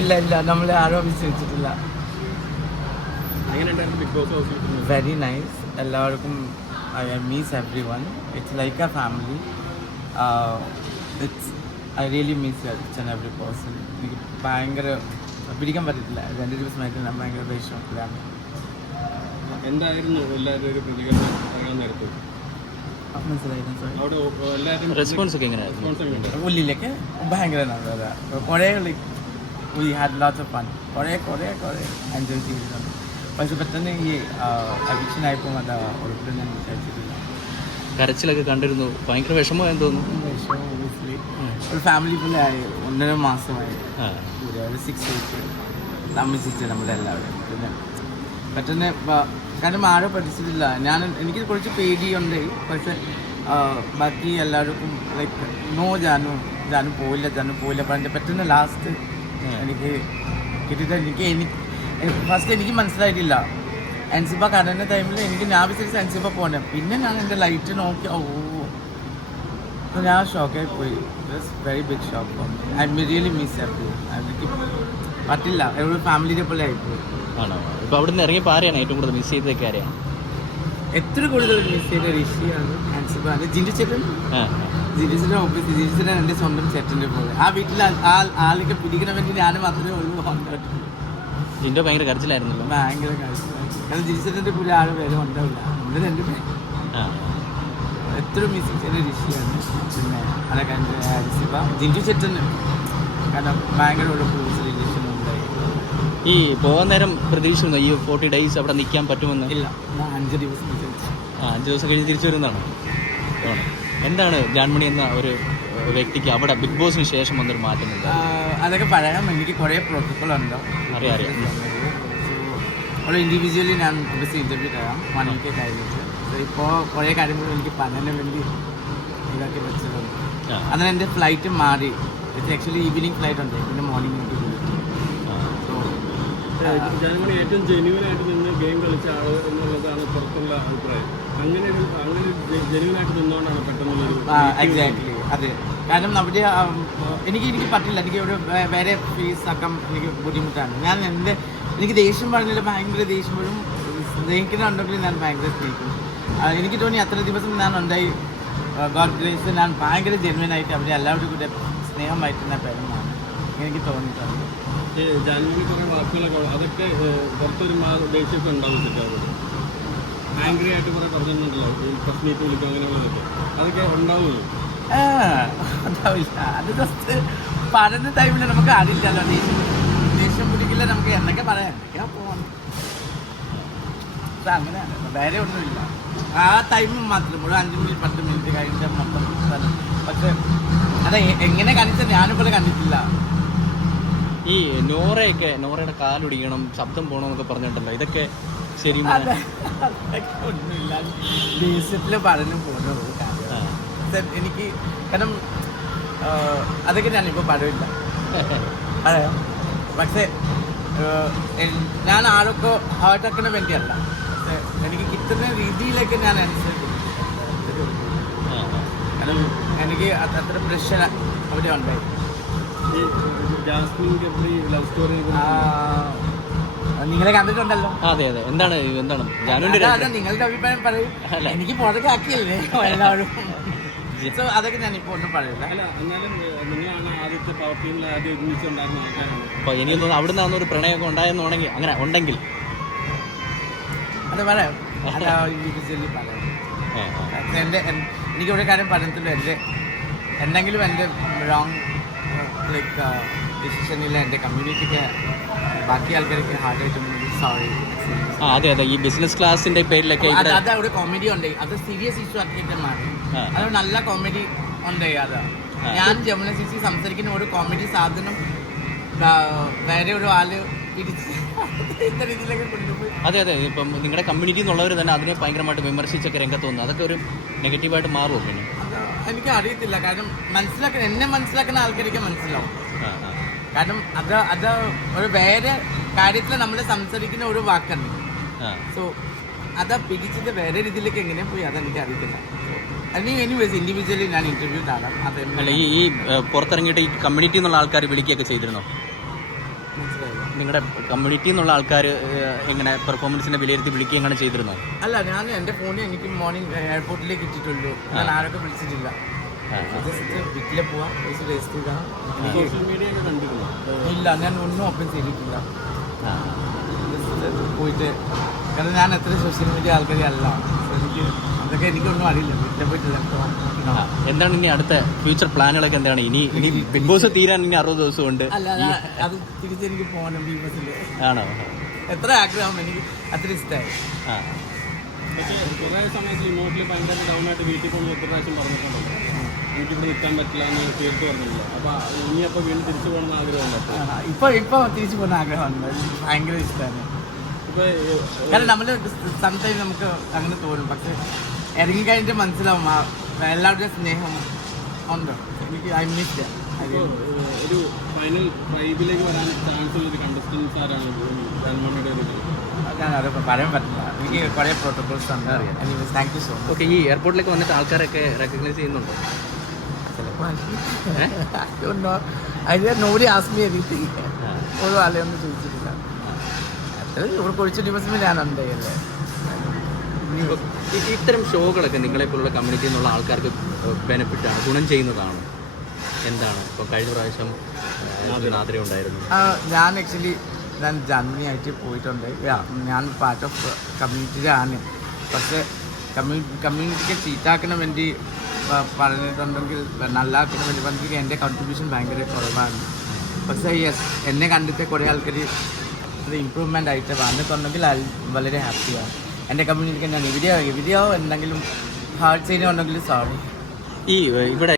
ഇല്ല ഇല്ല. നമ്മൾ ആരോ വിശ്വസിച്ചിട്ടില്ല ബിഗ് ബോസ് ഹൗസിൽ വെരി നൈസ് എല്ലാവർക്കും I miss everyone it's like a family it's I really miss it's and every person എനിക്ക് ഭയങ്കര പിടിക്കാൻ പറ്റത്തില്ല. രണ്ട് ദിവസമായിട്ട് ഞാൻ ഭയങ്കര ദേഷ്യം എന്തായിരുന്നു എല്ലാവരും ഒരു പ്രതികരണം പറയാൻ നേരത്ത് മനസ്സിലായില്ല സോറി അവിടെ ഓ- എല്ലാവരും റെസ്പോൺസ് ഒക്കെ എങ്ങനെയായിരുന്നു ഉള്ളിലേക്ക് ഭയങ്കര നല്ലതാ കുറേ like we had lots of fun കുറേ കുറേ കുറേ എൻജോയ് ചെയ്തിട്ടുണ്ട്. പക്ഷെ പെട്ടെന്ന് ഈ അത് ഞാൻ വിചാരിച്ചിട്ടില്ല. കരച്ചിലൊക്കെ കണ്ടിരുന്നു. ഭയങ്കര വിഷമമായെന്ന് തോന്നുന്നു. ഒരു ഫാമിലി പോലെ ആയി. ഒന്നര മാസമായി. ആ. ഒരു സിക്സ് വീക്ക് താമസിച്ച് നമ്മുടെ എല്ലാവരും. പിന്നെ പെട്ടെന്ന് കാരണം ആരും പഠിച്ചിട്ടില്ല. ഞാൻ എനിക്ക് കുറച്ച് പേടിയുണ്ട്. പക്ഷെ ബാക്കി എല്ലാവർക്കും ലൈക്ക് നോ ജാനു ജാനു പോയില്ല ജാനു പോയില്ല അപ്പം എന്റെ പെട്ടെന്ന് ലാസ്റ്റ് എനിക്ക് കിട്ടിയിട്ട് എനിക്ക് എനിക്ക് ഫസ്റ്റ് എനിക്ക് മനസ്സിലായിട്ടില്ല. അൻസിബ കടന്ന ടൈമിൽ എനിക്ക് ഞാൻ വിചാരിച്ച അൻസിബ പോകണം പിന്നെ ഞാൻ എന്റെ ലൈറ്റ് നോക്കി ഓ ഞാൻ ഷോക്കായി പോയി. Very big shock I really miss every എനിക്ക് പറ്റില്ല. ഒരു ഫാമിലിയെ പോലെ ആയിപ്പോയി ആണോ? ഇപ്പൊ അവിടെ നിന്ന് ഇറങ്ങിയപ്പോൾ ആരെയാണ് ഏറ്റവും കൂടുതൽ മിസ് ചെയ്തതൊക്കെ ആരെയാണ്? എത്ര കൂടുതൽ മിസ് ചെയ്ത ഋഷിയാണ് അൻസിബാണ് ജിൻഡു ചേട്ടൻ? ജിൻഡു ചേട്ടൻ ഓഫീസ് ജിൻഡു ചേട്ടൻ എന്റെ സ്വന്തം ചേട്ടന്റെ പോലെ ആ വീട്ടിൽ ആ- ആളൊക്കെ പിടിക്കണമെങ്കിൽ ഞാൻ മാത്രമേ ഉള്ളൂ ജിൻഡോ ഭയങ്കര കരച്ചിലായിരുന്നല്ലോ. ഭയങ്കര കരച്ചിലായിരുന്നു. കാരണം ജിൻഡു ചേട്ടന്റെ പോലെ ആരും വേറെ ഉണ്ടാവില്ല നമ്മുടെ രണ്ട് പേര്. എത്ര മിസ് ചെയ്ത ഋഷിയാണ്? പിന്നെ അതൊക്കെ അൻസിബ. ജിൻഡു ചേട്ടൻ കാരണം ഭയങ്കര ഉള്ള ഉണ്ടായി ഈ പോകാൻ നേരം പ്രതീക്ഷിക്കുന്നു ഈ ഫോർട്ടി ഡേയ്സ് അവിടെ നിൽക്കാൻ പറ്റുമെന്ന്? ഇല്ല. അഞ്ച് ദിവസം ആ അഞ്ച് ദിവസം കഴിഞ്ഞ് തിരിച്ചു വരുന്നതാണോ? എന്താണ് ജാൻമണി എന്ന ഒരു വ്യക്തിക്ക് അവിടെ ബിഗ് ബോസിന് ശേഷം വന്നൊരു മാറ്റം അതൊക്കെ പറയാൻ എനിക്ക് കുറേ പ്രോട്ടോക്കോൾ ഉണ്ടോ? അറിയാം അറിയാം. അവിടെ ഇൻഡിവിജ്വലി ഞാൻ ഒബിയസ്ലി ഇന്റർവ്യൂ തരാം. വൺ വീക്ക് കഴിഞ്ഞിട്ട് ഇപ്പോൾ കുറേ കാര്യങ്ങൾ എനിക്ക് പറഞ്ഞതിന് വേണ്ടി ഇതാക്കി വെച്ചതുണ്ട് അങ്ങനെ അതിന് എന്റെ ഫ്ലൈറ്റ് മാറി. ആക്ച്വലി ഈവനിങ് ഫ്ലൈറ്റ് ഉണ്ട്. പിന്നെ മോർണിംഗ് ജനങ്ങൾ ഏറ്റവും ജെന്യൂൻ നിന്ന് ഗെയിം കളിച്ച ആൾ എന്നുള്ളതാണ് പുറത്തുള്ള അഭിപ്രായം. അങ്ങനെ ഒരു അങ്ങനെ ജെന്യൂൻ ആയിട്ട് നിന്നുകൊണ്ടാണ് പെട്ടെന്ന് എക്സാക്ട്ലി അതെ. കാരണം നമ്മുടെ എനിക്ക് എനിക്ക് പറ്റില്ല. എനിക്ക് ഇവിടെ വേറെ ഫീസ് ആക്കാൻ എനിക്ക് ബുദ്ധിമുട്ടാണ്. ഞാൻ എന്റെ എനിക്ക് ദേഷ്യം പറഞ്ഞില്ല ഭയങ്കര ദേഷ്യം വരും. സ്നേഹിക്കുന്നുണ്ടെങ്കിൽ ഞാൻ ഭയങ്കര സ്നേഹിക്കും. എനിക്ക് തോന്നി അത്ര ദിവസം ഞാൻ ഉണ്ടായി. ഗോഡ് ഗ്രേസ് ഞാൻ ഭയങ്കര ജെന്വൻ അവരെ എല്ലാവരും കൂടെ സ്നേഹമായിട്ട് ഞാൻ പെരുമാണ് എനിക്ക് തോന്നിയിട്ടുണ്ട്. ഈ ജാനുവരി വാക്കുകളൊക്കെ അതൊക്കെ ഏഹ്, പുറത്തൊരു മാ- ദേഷ്യമൊക്കെ ഉണ്ടാവും തെറ്റാവോട് ആംഗ്രി ആയിട്ട് കുറേ പറഞ്ഞിട്ടുണ്ടല്ലോ ഈ കശ്മീർ വിളിക്കും അങ്ങനെയുള്ളതൊക്കെ. അതൊക്കെ ഉണ്ടാവുമല്ലോ. അത് ജസ്റ്റ് പഠന ടൈമിൽ നമുക്ക് അറിയില്ലല്ലോ ദേഷ്യം പിടിക്കില്ല നമുക്ക് എന്തൊക്കെ പറയാം അങ്ങനെയാണ്. വേറെ ഒന്നുമില്ല. ആ ടൈമിൽ മാത്രം ഒരു അഞ്ച് മിനിറ്റ് പത്ത് മിനിറ്റ് കഴിഞ്ഞാൽ മൊത്തം. പക്ഷെ അത് എങ്ങനെ കണ്ടിച്ച ഞാനിപ്പോൾ കണ്ടിട്ടില്ല. ഈ നോറയൊക്കെ നോറയുടെ കാലൊടിക്കണം ശബ്ദം പോകണമെന്നൊക്കെ പറഞ്ഞിട്ടുണ്ടല്ലോ. ഇതൊക്കെ ശരി ഒന്നുമില്ല എനിക്ക് കാരണം അതൊക്കെ ഞാനിപ്പോൾ പടമില്ല അതെ പക്ഷേ ഞാൻ ആരൊക്കെ ഹാർട്ടാക്കണ വേണ്ടിയല്ല പക്ഷേ എനിക്ക് കിട്ടുന്ന രീതിയിലേക്ക് ഞാൻ അനുസരിക്കും എനിക്ക് അത് അത്ര പ്രശ്ന അവിടെ ഉണ്ടായി നിങ്ങളെ കണ്ടിട്ടുണ്ടല്ലോ. അതെ അതെ. എന്താണ് എന്താണ്? ജാനുവിന്റെ നിങ്ങളുടെ അഭിപ്രായം പറയും. എനിക്ക് പുറത്തേക്ക് ആക്കിയല്ലേ? എല്ലാവരും. അതൊക്കെ ഞാൻ ഇപ്പോൾ ഒന്നും പറയില്ല അപ്പൊ എനിക്ക് തോന്നുന്നു അവിടെ നിന്നാണ് ഒരു പ്രണയമൊക്കെ ഉണ്ടായെന്നുണ്ടെങ്കിൽ അങ്ങനെ ഉണ്ടെങ്കിൽ. അത് പറയാം. ഇൻഡിവിജ്വലി പറയാം. എന്റെ കാര്യം പറഞ്ഞിട്ടില്ല. എന്റെ എന്തെങ്കിലും എന്റെ റോങ് ലൈക്ക് ഡിസിഷനിൽ എന്റെ കമ്മ്യൂണിറ്റിക്ക് ബാക്കി ആൾക്കാർക്ക് ഹാർഡായിട്ടുണ്ടെങ്കിൽ സോറി ആ അതെ അതെ. ഈ ബിസിനസ് ക്ലാസിന്റെ പേരിലൊക്കെ അത് അവിടെ കോമഡി ഉണ്ട്. അത് സീരിയസ് ഇഷ്യൂ ആക്കിയിട്ട് മാറി. അത് നല്ല കോമഡി ഉണ്ട് അത്. ഞാൻ ജമുന ചേച്ചി സംസാരിക്കുന്ന ഒരു കോമഡി സാധനം വേറെ ഒരു ആൾ പിടിച്ച് അതെ അതെ. ഇപ്പം നിങ്ങളുടെ കമ്മ്യൂണിറ്റി എന്നുള്ളവർ തന്നെ അതിനെ ഭയങ്കരമായിട്ട് വിമർശിച്ചൊക്കെ രംഗത്ത് വന്നു. അതൊക്കെ ഒരു നെഗറ്റീവായിട്ട് മാറുമോ പിന്നെ? എനിക്ക് അറിയത്തില്ല കാരണം മനസ്സിലാക്കുന്ന എന്നെ മനസ്സിലാക്കുന്ന ആൾക്കാർക്ക് മനസ്സിലാവും. കാരണം അത് അത് ഒരു വേറെ കാര്യത്തിൽ നമ്മൾ സംസാരിക്കുന്ന ഒരു വാക്കുണ്ട് സോ അത് പിടിച്ചിട്ട് വേറെ രീതിയിലേക്ക് എങ്ങനെ പോയി അതെനിക്ക് അറിയത്തില്ല എനിവേസ് ഇൻഡിവിജ്വലി ഞാൻ ഇന്റർവ്യൂ ആകാം അത് അല്ല ഈ പുറത്തിറങ്ങിയിട്ട് ഈ കമ്മ്യൂണിറ്റി എന്നുള്ള ആൾക്കാർ വിളിക്കുകയൊക്കെ ചെയ്തിരുന്നോ? നിങ്ങളുടെ കമ്മ്യൂണിറ്റി എന്നുള്ള ആൾക്കാർ എങ്ങനെ പെർഫോമൻസിനെ വിലയിരുത്തി വിളിക്കുകയും അങ്ങനെ ചെയ്തിരുന്നു? അല്ല ഞാൻ എന്റെ ഫോണിൽ എനിക്ക് മോർണിംഗ് എയർപോർട്ടിലേക്ക് ഇട്ടിട്ടുള്ളൂ. ഞാൻ ആരൊക്കെ വിളിച്ചിട്ടില്ല. പോവാം ഇല്ല ഞാൻ ഒന്നും ഓപ്പൺ ചെയ്തിട്ടില്ല. പോയിട്ട് കാരണം ഞാൻ എത്ര സോഷ്യൽ മീഡിയ ആൾക്കാരെ അല്ല. എനിക്ക് അതൊക്കെ എനിക്കൊന്നും അറിയില്ല. എന്താണ് ഇനി അടുത്ത ഫ്യൂച്ചർ പ്ലാനുകളൊക്കെ എന്താണ്? ഇനി ഇനി ബിഗ് ബോസ് തീരാൻ ഇനി അറുപത് ദിവസം ഉണ്ട് അത് തിരിച്ചെനിക്ക് പോകണം ബിഗ് ബോസിൽ ആണോ? എത്ര ആഗ്രഹം എനിക്ക് അത്ര ഇഷ്ടമായി കുറേ സമയത്ത് ഇമോട്ടിൽ ഭയങ്കര ഡൗൺ ആയിട്ട് വീട്ടിൽ പോകുന്ന ഒത്തിരി പ്രാവശ്യം പറഞ്ഞിട്ടുണ്ടല്ലോ എനിക്കിവിടെ നിൽക്കാൻ പറ്റില്ല എന്ന് തീർത്ത് പറഞ്ഞില്ല അപ്പോൾ ഇനി അപ്പോൾ വീണ്ടും തിരിച്ചു പോകണം ആഗ്രഹമുണ്ട് ഇപ്പൊ ഇപ്പൊ തിരിച്ചു പോകുന്ന ആഗ്രഹമുണ്ട്. ഭയങ്കര ഇഷ്ടമാണ് കാരണം നമ്മൾ സംസാരിച്ച് നമുക്ക് അങ്ങനെ തോന്നും. പക്ഷെ ഇറങ്ങി കഴിഞ്ഞിട്ട് മനസ്സിലാവും ആ എല്ലാവരുടെയും സ്നേഹം ഉണ്ട്. എനിക്ക് ഐ മിസ് ഒരു ഫൈനൽ ട്രൈബിലേക്ക് വരാൻ ചാൻസ് ഉള്ള ഒരു കണ്ടസ്റ്റൻസ് ആരാണ് ജന്മണിയുടെ ഞാൻ അതൊക്കെ പറയാൻ പറ്റില്ല. എനിക്ക് കുറേ പ്രോട്ടോകോൾസ് ഉണ്ട് anyways thank you so much okay ഈ എയർപോർട്ടിലേക്ക് വന്നിട്ട് ആൾക്കാരൊക്കെ റെക്കഗ്നൈസ് ചെയ്യുന്നുണ്ടോ? ആസ്മി എനിത്തിങ് ആളെയൊന്നും ചോദിച്ചിട്ടില്ല. അത്ര ഇവിടെ കുറച്ച് ദിവസം ഞാനുണ്ട് അല്ലേ? ഇത്തരം ഷോകളൊക്കെ നിങ്ങളെപ്പോലുള്ള കമ്മ്യൂണിറ്റി എന്നുള്ള ആൾക്കാർക്ക് ആണ് ഗുണം ചെയ്യുന്നതാണ്? എന്താണ്? ഇപ്പൊ കഴിഞ്ഞ പ്രാവശ്യം ഉണ്ടായിരുന്നു. ഞാൻ ആക്ച്വലി ഞാൻ ജർമ്മനി ആയിട്ട് പോയിട്ടുണ്ട്. ഞാൻ പാർട്ട് ഓഫ് കമ്മ്യൂണിറ്റിയിലാണ് പക്ഷേ കമ്മ്യൂണി കമ്മ്യൂണിറ്റിക്ക് ചീറ്റാക്കണം വേണ്ടി പറഞ്ഞിട്ടുണ്ടെങ്കിൽ നല്ലാക്കണം വേണ്ടി പറഞ്ഞെങ്കിൽ എന്റെ കോൺട്രിബ്യൂഷൻ ഭയങ്കര കുറവാണ്. പക്ഷേ യെസ് എന്നെ കണ്ടിട്ട് കുറേ ആൾക്കാർ ഇമ്പ്രൂവ്മെന്റ് ആയിട്ട് വന്നിട്ടുണ്ടെങ്കിൽ വളരെ ഹാപ്പിയാണ് എന്റെ കമ്മ്യൂണിറ്റിക്ക് ഞാൻ എവിടെയോ എവിടെയാവും എന്തെങ്കിലും ഹാർട്ട് ഉണ്ടെങ്കിൽ സാറും. ഈ ഇവിടെ